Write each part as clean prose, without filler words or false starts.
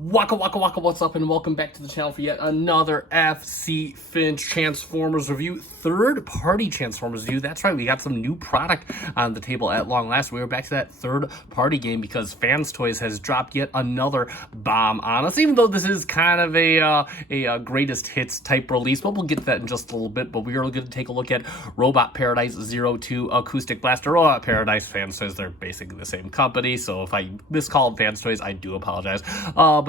Waka waka waka, what's up, and welcome back to the channel for yet another FC Finch Transformers review, third-party Transformers review. That's right, we got some new product on the table at long last. We were back to that third-party game because Fans Toys has dropped yet another bomb on us, even though this is kind of a greatest hits type release, but we'll get to that in just a little bit. But we are going to take a look at Robot Paradise 02 Acoustic Blaster. Robot Paradise, Fans Toys, they're basically the same company, so if I miscalled Fans Toys, I do apologize.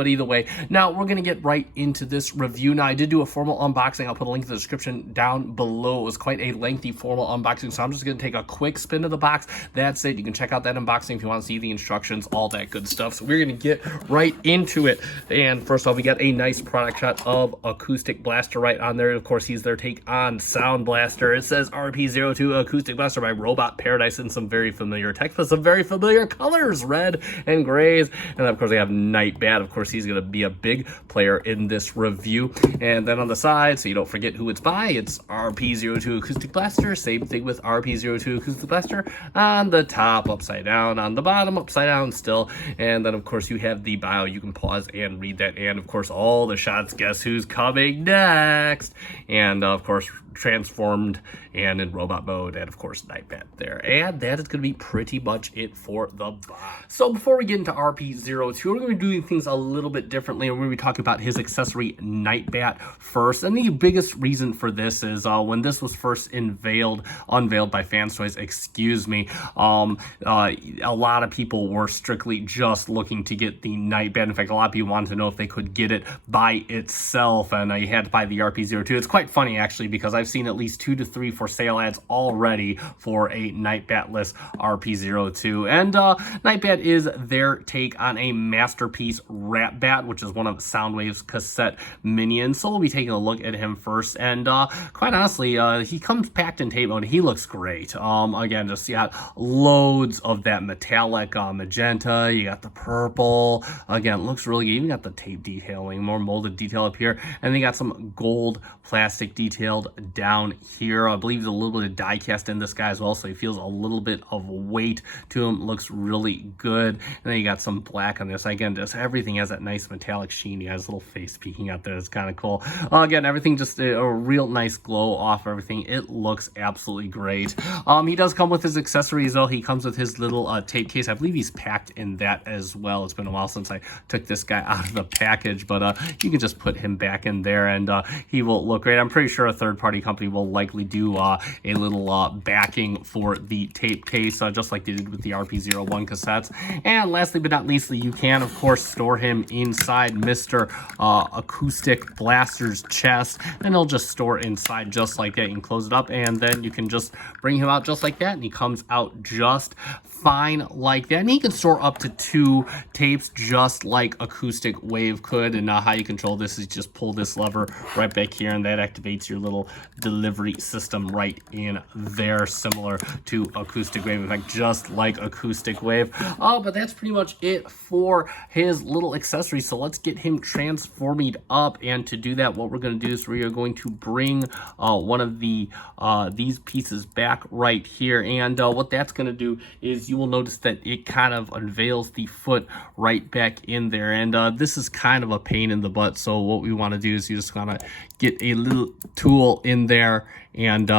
But either way, now we're going to get right into this review. Now, I did do a formal unboxing. I'll put a link in the description down below. It was quite a lengthy formal unboxing, so I'm just going to take a quick spin of the box. That's it. You can check out that unboxing if you want to see the instructions, all that good stuff. So we're going to get right into it. And first off, we got a nice product shot of Acoustic Blaster right on there. Of course, he's their take on Soundblaster. It says RP-02 Acoustic Blaster by Robot Paradise in some very familiar text, but some very familiar colors, red and grays. And of course, they have Nightbat. Of course, he's going to be a big player in this review. And then on the side, so you don't forget who it's by, it's RP-02 Acoustic Blaster. Same thing with RP-02 Acoustic Blaster. On the top, upside down. On the bottom, upside down still. And then, of course, you have the bio. You can pause and read that. And, of course, all the shots. Guess who's coming next? And, of course, transformed and in robot mode, and of course Nightbat there. And that is going to be pretty much it for the box. So before we get into RP-02, we're going to be doing things a little bit differently. We're going to be talking about his accessory Nightbat first. And the biggest reason for this is when this was first unveiled by Fans Toys, excuse me, a lot of people were strictly just looking to get the Nightbat. In fact, a lot of people wanted to know if they could get it by itself, and you had to buy the RP-02. It's quite funny actually, because I've seen at least 2 to 3 for sale ads already for a Nightbat-less RP-02. And Nightbat is their take on a masterpiece Rat Bat, which is one of Soundwave's cassette minions. So we'll be taking a look at him first. And quite honestly, he comes packed in tape mode. He looks great. Again, just you got loads of that metallic magenta. You got the purple. Again, looks really good. You even got the tape detailing, more molded detail up here. And then you got some gold plastic detailed down here. I believe there's a little bit of die cast in this guy as well, so he feels a little bit of weight to him. Looks really good. And then you got some black on this. Again, just everything has that nice metallic sheen. He has a little face peeking out there. It's kind of cool. Again, everything just a real nice glow off everything. It looks absolutely great. He does come with his accessories though. He comes with his little tape case. I believe he's packed in that as well. It's been a while since I took this guy out of the package, but you can just put him back in there and he will look great. I'm pretty sure a third-party company will likely do a little backing for the tape case, just like they did with the RP-01 cassettes. And lastly but not leastly, you can of course store him inside Mr. Acoustic Blaster's chest, and he'll just store inside just like that. You can close it up and then you can just bring him out just like that, and he comes out just fine like that. And he can store up to 2 tapes just like Acoustic Wave could. And how you control this is just pull this lever right back here, and that activates your little delivery system right in there, similar to Acoustic Wave. In fact, just like Acoustic Wave. But that's pretty much it for his little accessories. So let's get him transformed up. And to do that, what we're going to do is we are going to bring one of these pieces back right here. And what that's going to do is you will notice that it kind of unveils the foot right back in there. And this is kind of a pain in the butt. So what we want to do is you just want to get a little tool in there, and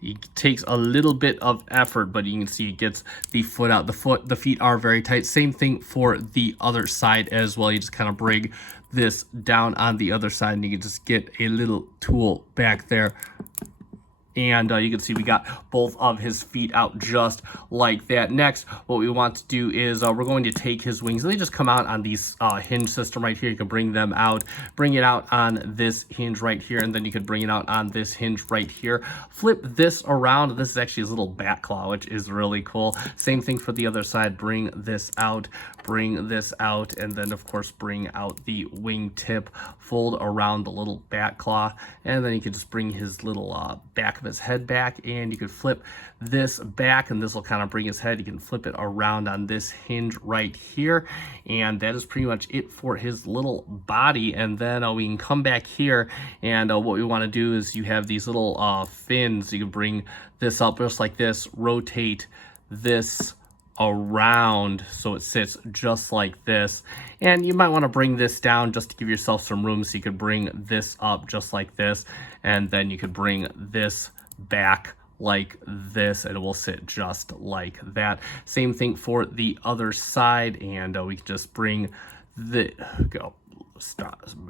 it takes a little bit of effort, but you can see it gets the foot out. The feet are very tight. Same thing for the other side as well. You just kind of bring this down on the other side, and you can just get a little tool back there. And you can see we got both of his feet out just like that. Next, what we want to do is we're going to take his wings. They just come out on these hinge system right here. You can bring them out, bring it out on this hinge right here, and then you can bring it out on this hinge right here. Flip this around. This is actually his little bat claw, which is really cool. Same thing for the other side. Bring this out, and then of course bring out the wing tip, fold around the little bat claw, and then you can just bring his little back of his head back, and you can flip this back, and this will kind of bring his head. You can flip it around on this hinge right here, and that is pretty much it for his little body. And then we can come back here, and what we want to do is you have these little fins. You can bring this up just like this, rotate this around so it sits just like this. And you might want to bring this down just to give yourself some room, so you could bring this up just like this, and then you could bring this back like this, and it will sit just like that. Same thing for the other side, and we can just bring the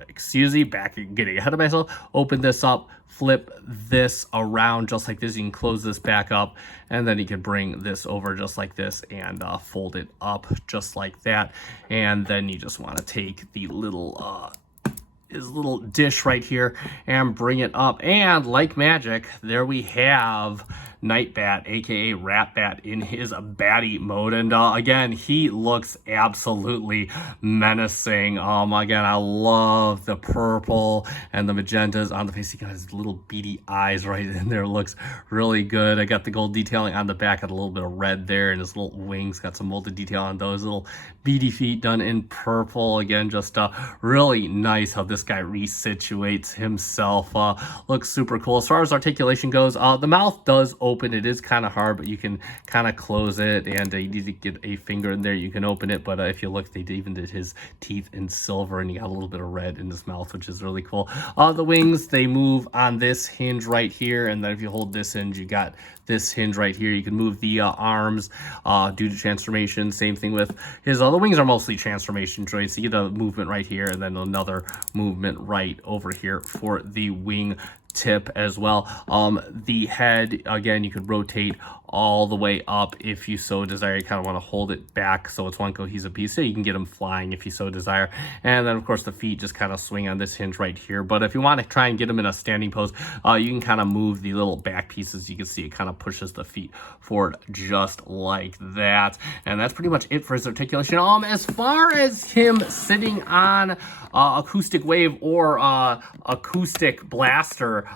excuse me, back, getting ahead of myself. Open this up, flip this around just like this. You can close this back up, and then you can bring this over just like this and fold it up just like that. And then you just want to take the little his little dish right here and bring it up, and like magic, there we have Nightbat, aka Rat Bat, in his batty mode. And again, he looks absolutely menacing. Again, I love the purple and the magentas on the face. He got his little beady eyes right in there. Looks really good. I got the gold detailing on the back, got a little bit of red there, and his little wings got some molded detail on those. Little beady feet done in purple. Again, just really nice how this guy resituates himself. Looks super cool. As far as articulation goes, the mouth does open. It is kind of hard, but you can kind of close it, and you need to get a finger in there, you can open it. But if you look, they even did his teeth in silver, and you got a little bit of red in his mouth, which is really cool. The wings, they move on this hinge right here, and then if you hold this hinge, you got this hinge right here. You can move the arms due to transformation. Same thing with his the wings are mostly transformation joints. You get a movement right here, and then another movement right over here for the wing tip as well. The head, again, you could rotate all the way up if you so desire. You kind of want to hold it back so it's one cohesive piece, so you can get them flying if you so desire. And then of course the feet just kind of swing on this hinge right here. But if you want to try and get them in a standing pose, you can kind of move the little back pieces. You can see it kind of pushes the feet forward just like that. And that's pretty much it for his articulation. As far as him sitting on Acoustic Wave or Acoustic Blaster,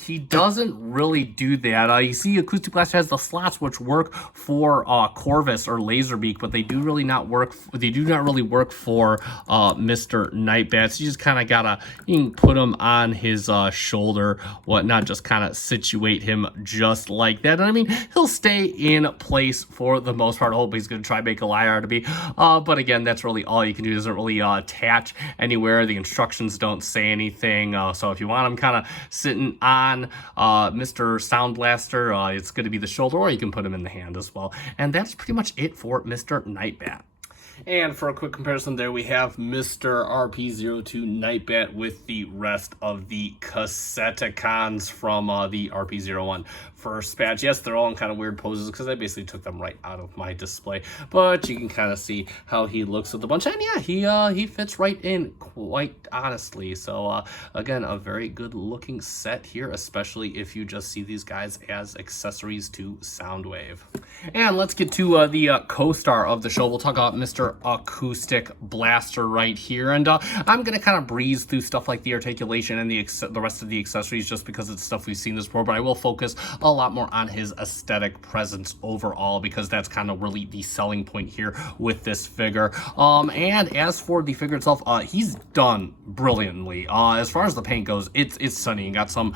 he doesn't really do that. You see, Acoustic Blaster has the slots which work for Corvus or Laserbeak, but they do really not work. They do not really work for Mr. Nightbat. So you just kind of gotta, you can put him on his shoulder, whatnot, just kind of situate him just like that. And I mean, he'll stay in place for the most part. I hope he's gonna try make a LiR to be, but again, that's really all you can do. It doesn't really attach anywhere. The instructions don't say anything. So if you want him kind of sitting on Mr. Soundblaster, it's going to be the shoulder, or you can put him in the hand as well. And that's pretty much it for Mr. Nightbat. And for a quick comparison, there we have Mr. RP-02 Nightbat with the rest of the Cassetticons from the RP-01 first batch. Yes, they're all in kind of weird poses because I basically took them right out of my display, but you can kind of see how he looks with the bunch. And yeah, he fits right in, quite honestly. So again, a very good looking set here, especially if you just see these guys as accessories to Soundwave. And let's get to the co-star of the show. We'll talk about Mr. Acoustic Blaster right here, and I'm gonna kind of breeze through stuff like the articulation and the rest of the accessories just because it's stuff we've seen this before, but I will focus a lot more on his aesthetic presence overall, because that's kind of really the selling point here with this figure. And as for the figure itself, he's done brilliantly. As far as the paint goes, it's stunning. You got some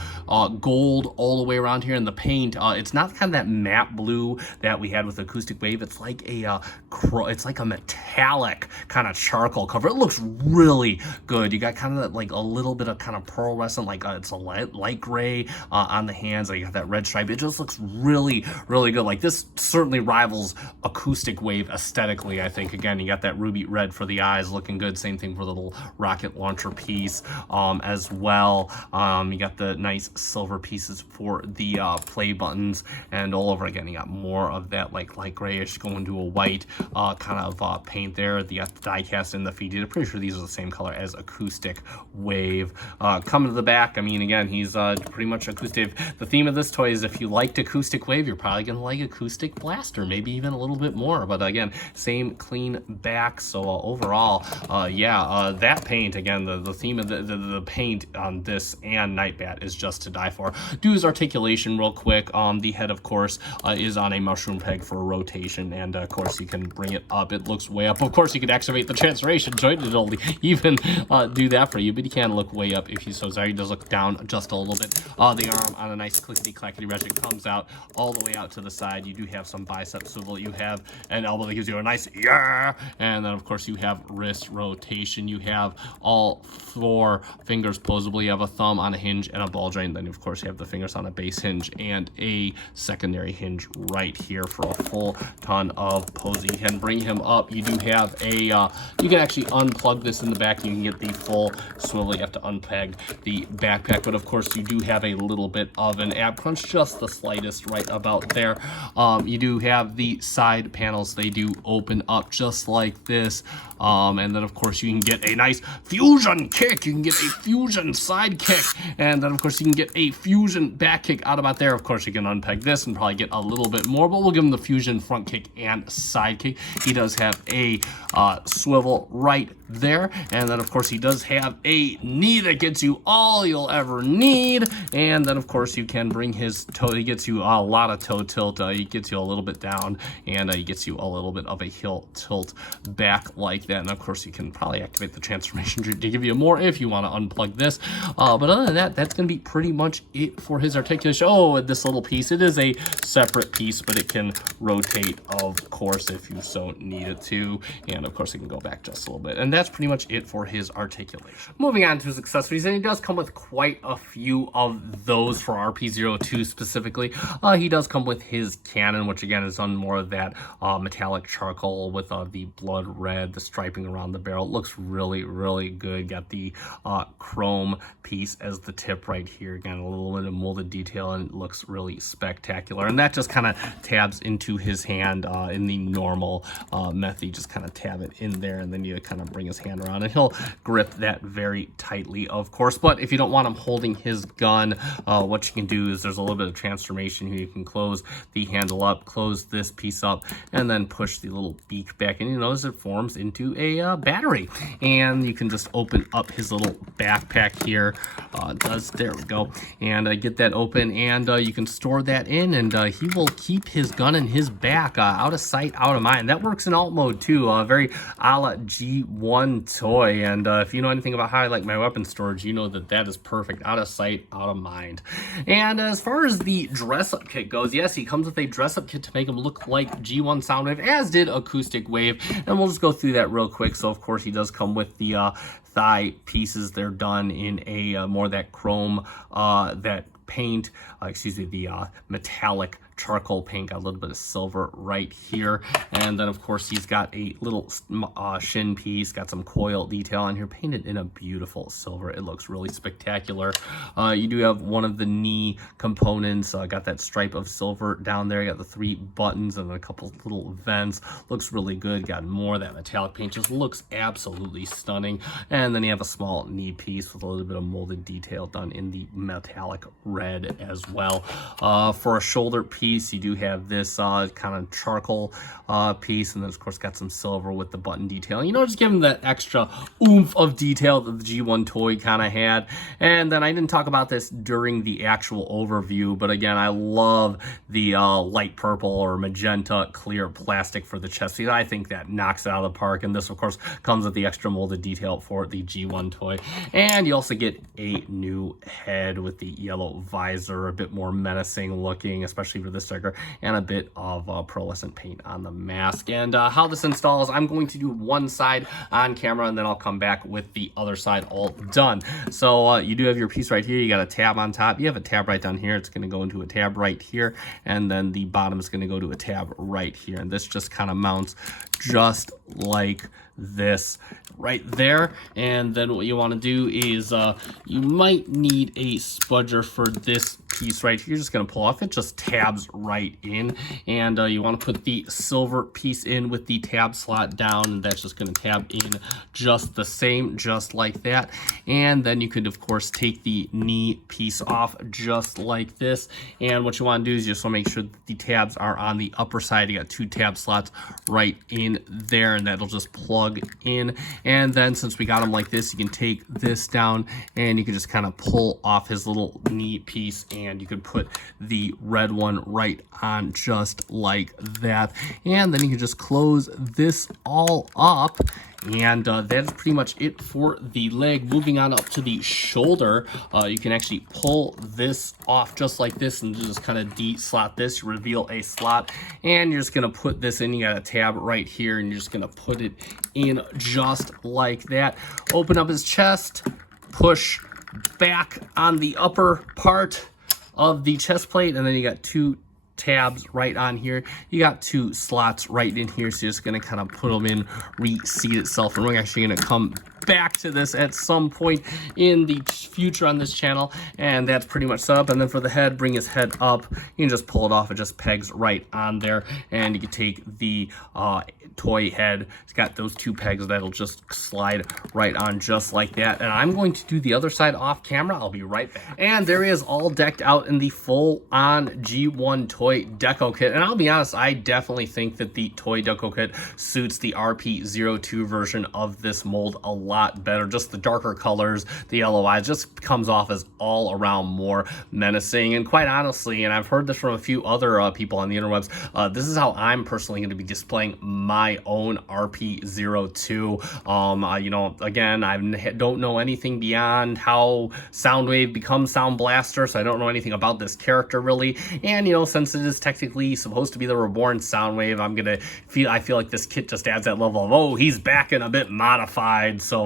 gold all the way around here, and the paint, it's not kind of that matte blue that we had with Acoustic Wave. It's like a metallic kind of charcoal cover. It looks really good. You got kind of that, like a little bit of kind of pearlescent, like it's a light gray on the hands. You got that red stripe. It just looks really, really good. Like this certainly rivals Acoustic Wave aesthetically, I think. Again, you got that ruby red for the eyes, looking good. Same thing for the little rocket launcher piece as well. You got the nice silver pieces for the play buttons, and all over again, you got more of that like light grayish going to a white kind of paint there. The die cast in the feet. I'm pretty sure these are the same color as Acoustic Wave. Coming to the back, I mean, again, he's pretty much Acoustic. The theme of this toy is if you liked Acoustic Wave, you're probably gonna like Acoustic Blaster, maybe even a little bit more. But again, same clean back. So overall, yeah, that paint, again, the theme of the paint on this and Nightbat is just to die for. Do his articulation real quick. The head, of course, is on a mushroom peg for rotation, and of course you can bring it up. It looks way up. Of course, you can activate the transformation joint. It'll even do that for you, but you can look way up if you so desire. He does look down just a little bit. The arm on a nice clickety clackety red brush. It comes out all the way out to the side. You do have some bicep swivel. You have an elbow that gives you a nice yeah, and then of course you have wrist rotation. You have all 4 fingers posable. You have a thumb on a hinge and a ball joint. Then of course you have the fingers on a base hinge and a secondary hinge right here for a full ton of posing. You can bring him up. You do have a you can actually unplug this in the back. You can get the full swivel. You have to unpeg the backpack, but of course you do have a little bit of an ab crunch, just the slightest right about there. You do have the side panels. They do open up just like this, and then of course you can get a nice fusion kick. You can get a fusion side kick, and then of course you can get a fusion back kick out about there. Of course you can unpeg this and probably get a little bit more, but we'll give him the fusion front kick and side kick. He does have a swivel right there, and then of course he does have a knee that gets you all you'll ever need, and then of course you can bring his toe. He gets you a lot of toe tilt. He gets you a little bit down, and he gets you a little bit of a heel tilt back like that. And of course you can probably activate the transformation to give you more if you want to unplug this, but other than that, that's going to be pretty much it for his articulation. Oh, this little piece, it is a separate piece, but it can rotate of course if you so need it to, and of course it can go back just a little bit, and that's pretty much it for his articulation. Moving on to his accessories, and he does come with quite a few of those for RP-02 specifically. He does come with his cannon, which again is on more of that metallic charcoal with the blood red, the striping around the barrel. It looks really, really good. Got the chrome piece as the tip right here. Again, a little bit of molded detail, and it looks really spectacular. And that just kind of tabs into his hand in the normal method. You just kind of tab it in there, and then you kind of bring his hand around, and he'll grip that very tightly, of course. But if you don't want him holding his gun, what you can do is there's a little bit of transformation here. You can close the handle up, close this piece up, and then push the little beak back, and you notice it forms into a battery. And you can just open up his little backpack here. There we go, and get that open, and you can store that in, and he will keep his gun in his back, out of sight, out of mind. That works in alt mode too, very a la G1 toy. And if you know anything about how I like my weapon storage, you know that that is perfect, out of sight, out of mind. And as far as the dress-up kit goes, yes, he comes with a dress-up kit to make him look like G1 Soundwave, as did Acoustic Wave, and we'll just go through that real quick. So of course he does come with the thigh pieces. They're done in a more that chrome, that paint, the metallic charcoal paint. Got a little bit of silver right here, and then of course he's got a little shin piece, got some coil detail on here, painted in a beautiful silver. It looks really spectacular. You do have one of the knee components, got that stripe of silver down there. You got the 3 buttons and a couple little vents. Looks really good. Got more of that metallic paint, just looks absolutely stunning. And then you have a small knee piece with a little bit of molded detail done in the metallic red as well. For a shoulder piece, you do have this kind of charcoal piece, and then of course got some silver with the button detail. You know, just give him that extra oomph of detail that the G1 toy kind of had. And then I didn't talk about this during the actual overview, but again, I love the light purple or magenta clear plastic for the chest piece. I think that knocks it out of the park, and this of course comes with the extra molded detail for the G1 toy. And you also get a new head with the yellow visor, a bit more menacing looking, especially for this sticker, and a bit of pearlescent paint on the mask. And how this installs, I'm going to do one side on camera, and then I'll come back with the other side all done. So you do have your piece right here. You got a tab on top. You have a tab right down here. It's going to go into a tab right here, and then the bottom is going to go to a tab right here. And this just kind of mounts just like this right there. And then what you want to do is you might need a spudger for this piece right here. You're just going to pull off. It just tabs right in, and you want to put the silver piece in with the tab slot down, and that's just going to tab in just the same, just like that. And then you could of course take the knee piece off just like this, and what you want to do is just want to make sure that the tabs are on the upper side. You got 2 tab slots right in there, and that'll just plug in. And then since we got them like this, you can take this down, and you can just kind of pull off his little knee piece, and you could put the red one right on just like that. And then you can just close this all up. And that's pretty much it for the leg. Moving on up to the shoulder, you can actually pull this off just like this and just kind of de-slot this. You reveal a slot, and you're just going to put this in. You got a tab right here, and you're just going to put it in just like that. Open up his chest, push back on the upper part of the chest plate, and then you got two tabs right on here. You got two slots right in here, so you're just going to kind of put them in, reseat itself, and we're actually going to come back to this at some point in the future on this channel, and that's pretty much set up. And then for the head, bring his head up. You can just pull it off. It just pegs right on there, and you can take the toy head. It's got those two pegs that'll just slide right on just like that. And I'm going to do the other side off camera. I'll be right back. And there he is, all decked out in the full-on G1 toy deco kit. And I'll be honest, I definitely think that the toy deco kit suits the RP-02 version of this mold a lot better. Just the darker colors, the yellow eyes, just comes off as all around more menacing. And quite honestly, and I've heard this from a few other people on the interwebs, this is how I'm personally going to be displaying my own RP-02. You know, again, I don't know anything beyond how Soundwave becomes Soundblaster, so I don't know anything about this character really. And you know, since it is technically supposed to be the reborn Soundwave, I feel like this kit just adds that level of, oh, he's back and a bit modified. So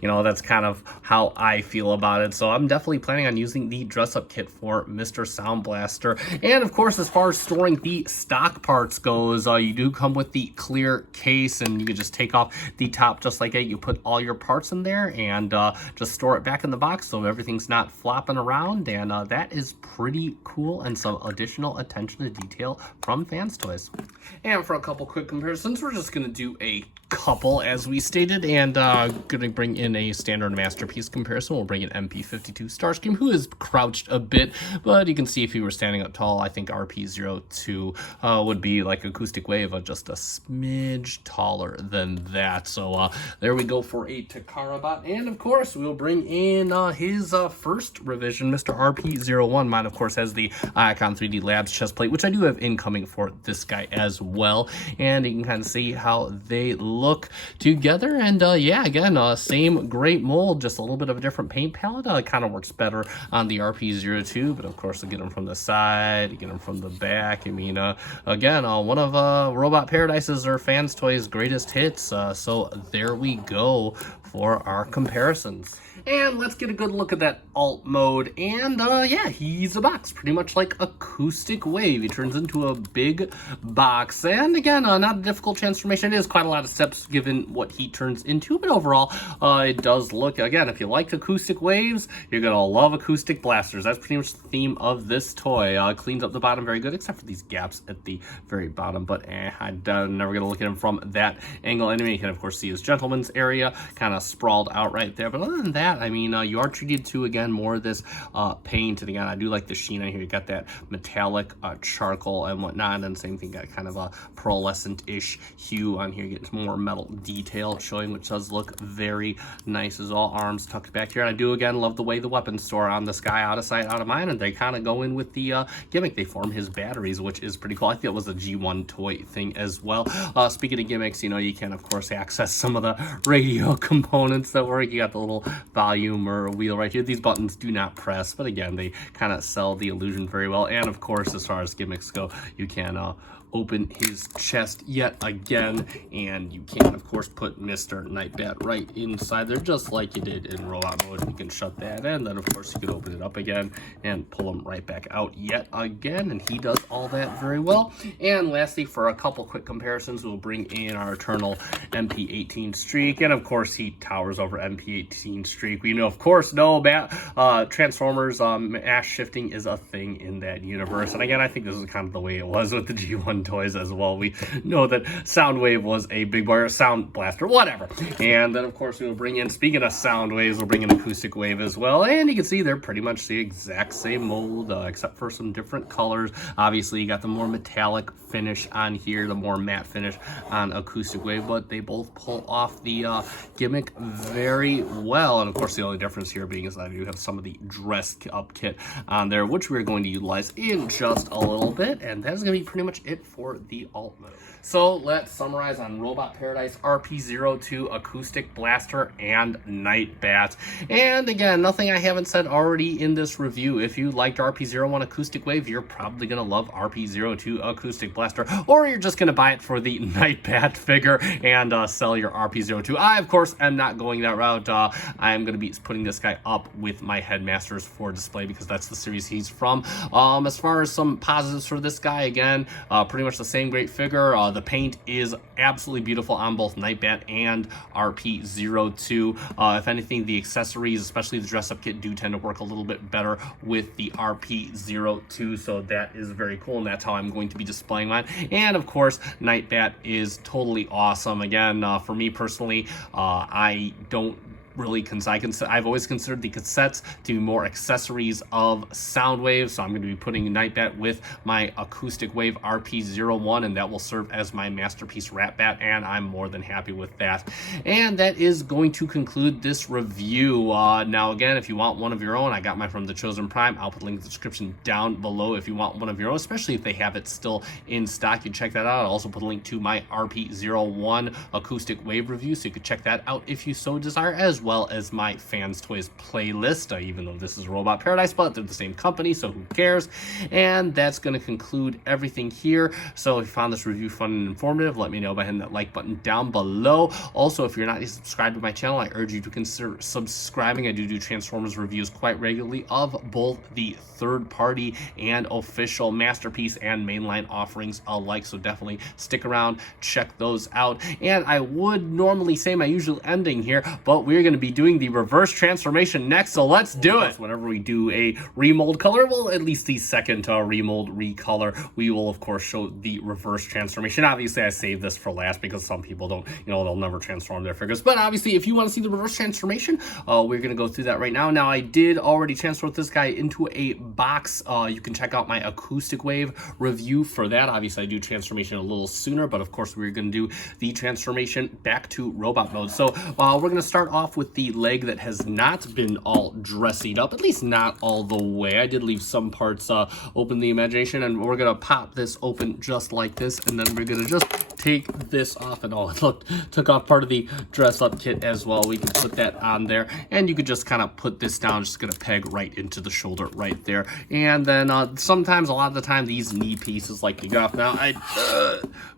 you know, that's kind of how I feel about it. So I'm definitely planning on using the dress-up kit for Mr. Soundblaster. And of course, as far as storing the stock parts goes, you do come with the clear case, and you can just take off the top just like that. You put all your parts in there and just store it back in the box so everything's not flopping around. And that is pretty cool, and some additional attention to detail from Fans Toys. And for a couple quick comparisons, we're just going to do a couple as we stated, and going to bring in a standard masterpiece comparison. We'll bring in MP-52 Starscream, who is crouched a bit, but you can see if he were standing up tall, I think RP-02 would be like Acoustic Wave, just a smidge taller than that. So there we go for a Takara bot. And of course, we'll bring in his first revision, Mr. RP-01. Mine, of course, has the Icon 3D Labs chest plate, which I do have incoming for this guy as well. And you can kind of see how they look together. And yeah, again, same great mold, just a little bit of a different paint palette. It kind of works better on the RP-02, but of course, I get them from the side, you get them from the back. I mean, again, one of Robot Paradise's or Fans Toys' greatest hits. So there we go for our comparisons. And let's get a good look at that alt mode. And yeah, he's a box, pretty much like Acoustic Wave. He turns into a big box. And again, not a difficult transformation. It is quite a lot of steps given what he turns into, but overall, it does look, again, if you like Acoustic Waves, you're gonna love Acoustic Blasters. That's pretty much the theme of this toy. Cleans up the bottom very good, except for these gaps at the very bottom, but I'm never gonna look at him from that angle anyway. You can, of course, see his gentleman's area kind of sprawled out right there, but other than that, I mean, you are treated to, again, more of this paint. And again, I do like the sheen on here. You got that metallic charcoal and whatnot. And same thing, got kind of a pearlescent-ish hue on here. Getting some more metal detail showing, which does look very nice as all arms tucked back here. And I do, again, love the way the weapons store on this guy, out of sight, out of mind. And they kind of go in with the gimmick. They form his batteries, which is pretty cool. I think it was a G1 toy thing as well. Speaking of gimmicks, you know, you can, of course, access some of the radio components that work. You got the little volume or wheel right here. These buttons do not press, but again, they kind of sell the illusion very well. And of course, as far as gimmicks go, you can open his chest yet again, and you can, of course, put Mr. Nightbat right inside there, just like you did in robot mode. You can shut that, and then, of course, you can open it up again and pull him right back out yet again, and he does all that very well. And lastly, for a couple quick comparisons, we'll bring in our Eternal MP-18 Streak, and, of course, he towers over MP-18 Streak. We know, of course, Transformers mass shifting is a thing in that universe, and again, I think this is kind of the way it was with the G1 fun toys as well. We know that Soundwave was a big boy, or Soundblaster, whatever. And then, of course, we'll bring in, speaking of sound waves, we'll bring in Acoustic Wave as well. And you can see they're pretty much the exact same mold, except for some different colors. Obviously, you got the more metallic finish on here, the more matte finish on Acoustic Wave, but they both pull off the gimmick very well. And of course, the only difference here being is that I do have some of the dress up kit on there, which we're going to utilize in just a little bit. And that's going to be pretty much it for the alt mode. So let's summarize on Robot Paradise, RP-02, Acoustic Blaster, and Night Bat. And again, nothing I haven't said already in this review. If you liked RP-01 Acoustic Wave, you're probably going to love RP-02 Acoustic Blaster, or you're just going to buy it for the Night Bat figure and sell your RP-02. I, of course, am not going that route. I am going to be putting this guy up with my Headmasters for display because that's the series he's from. As far as some positives for this guy, again, pretty much the same great figure. The paint is absolutely beautiful on both Night Bat and RP-02. If anything, the accessories, especially the dress-up kit, do tend to work a little bit better with the RP-02, so that is very cool, and that's how I'm going to be displaying mine. And of course, Night Bat is totally awesome. Again, for me personally, I don't really I've always considered the cassettes to be more accessories of Soundwave, so I'm going to be putting Night Bat with my Acoustic Wave RP-01, and that will serve as my masterpiece Rat Bat, and I'm more than happy with that. And that is going to conclude this review. Now again, if you want one of your own, I got mine from The Chosen Prime. I'll put a link in the description down below if you want one of your own, especially if they have it still in stock. You can check that out. I'll also put a link to my RP-01 Acoustic Wave review, so you can check that out if you so desire, as well as my Fans Toys playlist, even though this is Robot Paradise, but they're the same company, so who cares? And that's going to conclude everything here. So if you found this review fun and informative, let me know by hitting that like button down below. Also, if you're not subscribed to my channel, I urge you to consider subscribing. I do Transformers reviews quite regularly of both the third-party and official Masterpiece and mainline offerings alike, so definitely stick around, check those out. And I would normally say my usual ending here, but we're going to be doing the reverse transformation next, so let's do it. Whenever we do a remold color, well, at least the second remold recolor, we will of course show the reverse transformation. Obviously, I saved this for last because some people don't, they'll never transform their figures. But obviously, if you want to see the reverse transformation, we're going to go through that right now. Now, I did already transform this guy into a box. You can check out my Acoustic Wave review for that. Obviously, I do transformation a little sooner, but of course, we're going to do the transformation back to robot mode. So we're going to start off with the leg that has not been all dressied up, at least not all the way. I did leave some parts open the imagination, and we're gonna pop this open just like this, and then we're gonna just take this off. And it took off part of the dress up kit as well. We can put that on there, and you could just kind of put this down, just gonna peg right into the shoulder right there. And then sometimes, a lot of the time, these knee pieces like to get off. Now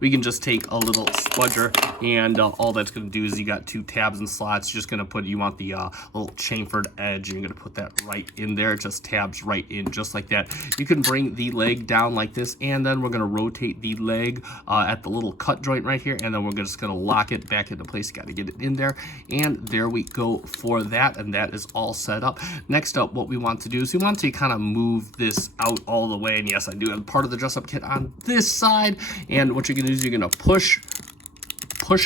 we can just take a little spudger, and all that's gonna do is you got two tabs and slots. You're just gonna put, you want the little chamfered edge, you're gonna put that right in there, just tabs right in just like that. You can bring the leg down like this, and then we're gonna rotate the leg at the little cut joint right here, and then we're just gonna lock it back into place. Got to get it in there, and there we go for that, and that is all set up. Next up, what we want to do is we want to kind of move this out all the way, and yes, I do have part of the dress up kit on this side. And what you're gonna do is you're gonna push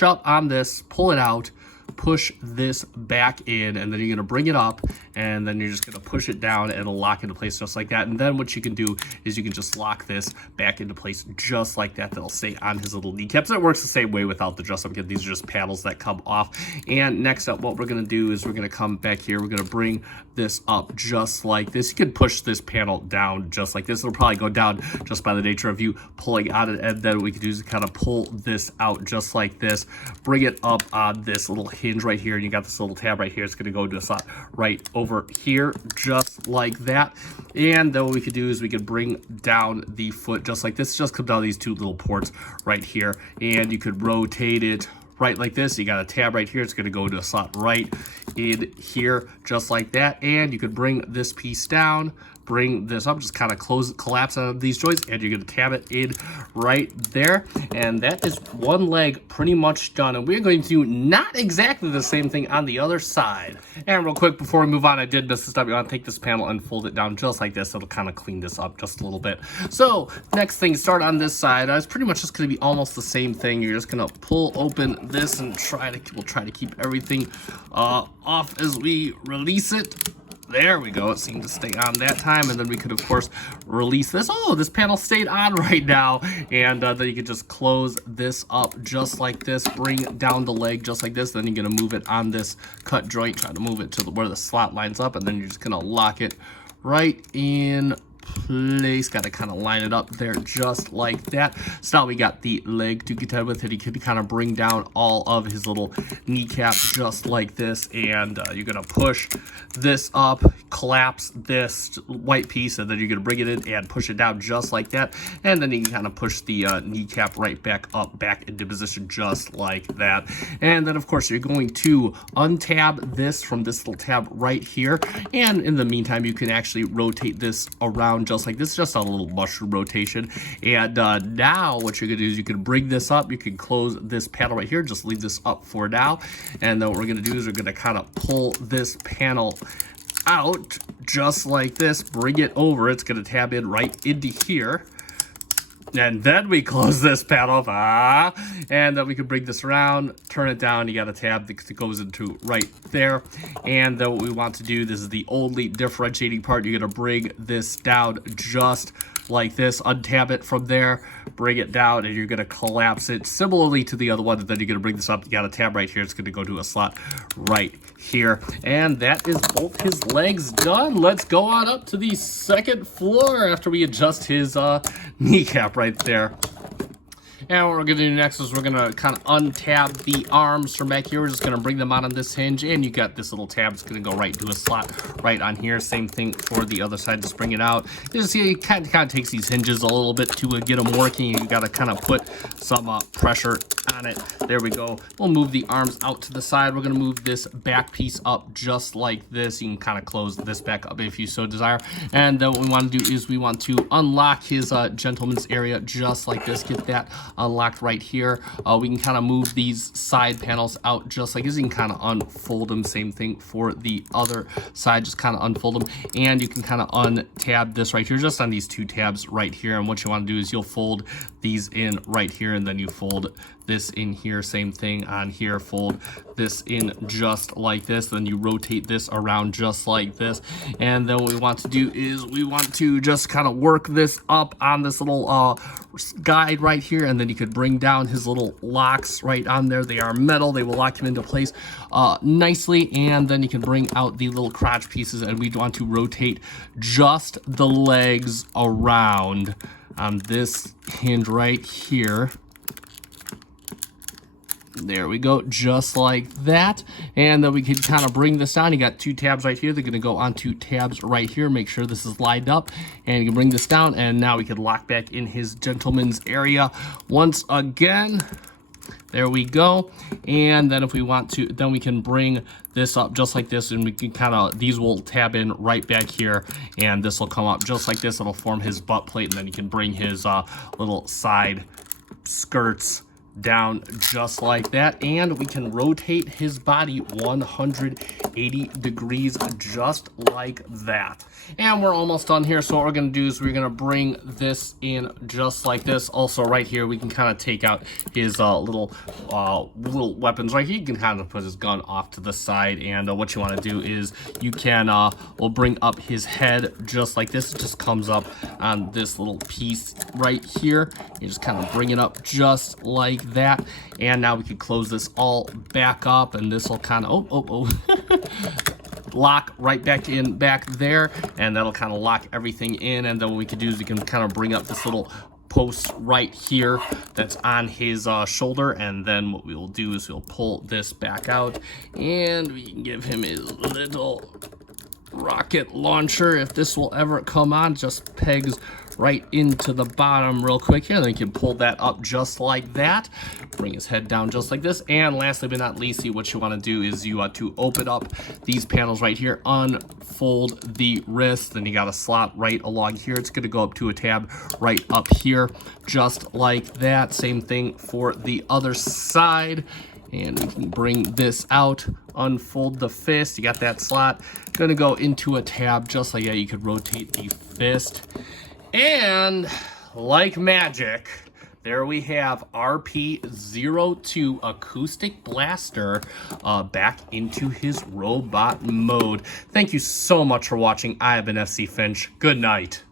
up on this, pull it out, push this back in, and then you're going to bring it up, and then you're just going to push it down, and it'll lock into place just like that. And then what you can do is you can just lock this back into place just like that. That'll stay on his little kneecaps. It works the same way without the dress up kit. These are just paddles that come off. And next up, what we're going to do is we're going to come back here. We're going to bring this up just like this. You can push this panel down just like this. It'll probably go down just by the nature of you pulling on it. And then what we can do is kind of pull this out just like this, bring it up on this little hinge right here, and you got this little tab right here. It's going to go to a slot right over here just like that. And then what we could do is we could bring down the foot just like this. Just come down these two little ports right here, and you could rotate it right like this. You got a tab right here. It's going to go to a slot right in here just like that. And you could bring this piece down, bring this up, just kind of collapse out of these joints, and you're going to tab it in right there. And that is one leg pretty much done. And we're going to do not exactly the same thing on the other side. And real quick, before we move on, I did miss this up. You want to take this panel and fold it down just like this. It'll kind of clean this up just a little bit. So next thing, start on this side. It's pretty much just going to be almost the same thing. You're just going to pull open this and we'll try to keep everything off as we release it. There we go. It seemed to stay on that time. And then we could, of course, release this. Oh, this panel stayed on right now. And then you could just close this up just like this. Bring down the leg just like this. Then you're going to move it on this cut joint. Try to move it to where the slot lines up. And then you're just going to lock it right in place. Got to kind of line it up there just like that. So now we got the leg to contend with it. He could kind of bring down all of his little kneecap just like this, and you're gonna push this up, collapse this white piece, and then you're gonna bring it in and push it down just like that. And then you can kind of push the kneecap right back up, back into position just like that. And then of course you're going to untab this from this little tab right here, and in the meantime you can actually rotate this around just like this, just a little mushroom rotation. And now what you're gonna do is you can bring this up, you can close this panel right here, just leave this up for now. And then what we're gonna do is we're gonna kind of pull this panel out just like this, bring it over. It's gonna tab in right into here. And then we close this panel, and then we can bring this around, turn it down. You got a tab that goes into right there. And then what we want to do, this is the only differentiating part. You're going to bring this down just like this, untab it from there, bring it down, and you're going to collapse it similarly to the other one. And then you're going to bring this up. You got a tab right here. It's going to go to a slot right here. And that is both his legs done. Let's go on up to the second floor after we adjust his kneecap right there. And what we're going to do next is we're going to kind of untab the arms from back here. We're just going to bring them out on this hinge, and you got this little tab. It's going to go right into a slot right on here. Same thing for the other side. Just bring it out. You see, it kind of takes these hinges a little bit to get them working. You got to kind of put some pressure on it. There we go. We'll move the arms out to the side. We're going to move this back piece up just like this. You can kind of close this back up if you so desire. And then what we want to do is we want to unlock his gentleman's area just like this. Get that unlocked right here. We can kind of move these side panels out just like this. You can kind of unfold them. Same thing for the other side. Just kind of unfold them, and you can kind of untab this right here, just on these two tabs right here. And what you want to do is you'll fold these in right here, and then you fold this in here. Same thing on here. Fold this in just like this. Then you rotate this around just like this. And then what we want to do is we want to just kind of work this up on this little guide right here, and then you could bring down his little locks right on there. They are metal. They will lock him into place nicely. And then you can bring out the little crotch pieces, and we want to rotate just the legs around on this hinge right here. There we go, just like that. And then we can kind of bring this down. You got two tabs right here. They're going to go on two tabs right here. Make sure this is lined up. And you can bring this down, and now we can lock back in his gentleman's area once again. There we go. And then if we want to, then we can bring this up just like this, and we can kind of, these will tab in right back here, and this will come up just like this. It'll form his butt plate, and then you can bring his little side skirts down just like that, and we can rotate his body 180 degrees just like that. And we're almost done here. So what we're going to do is we're going to bring this in just like this. Also right here we can kind of take out his little weapons right here. You can kind of put his gun off to the side, and what you want to do is you can we'll bring up his head just like this. It just comes up on this little piece right here. You just kind of bring it up just like that, and now we can close this all back up, and this will kind of lock right back in back there, and that'll kind of lock everything in. And then what we can do is we can kind of bring up this little post right here that's on his shoulder, and then what we will do is we'll pull this back out, and we can give him his little rocket launcher, if this will ever come on, just pegs right into the bottom real quick here. Then you can pull that up just like that. Bring his head down just like this. And lastly but not leastly, what you want to do is you want to open up these panels right here, unfold the wrist, then you got a slot right along here. It's going to go up to a tab right up here, just like that. Same thing for the other side. And we can bring this out, unfold the fist. You got that slot. Gonna go into a tab just like that. You could rotate the fist. And like magic, there we have RP-02 Acoustic Blaster back into his robot mode. Thank you so much for watching. I have been FC Finch. Good night.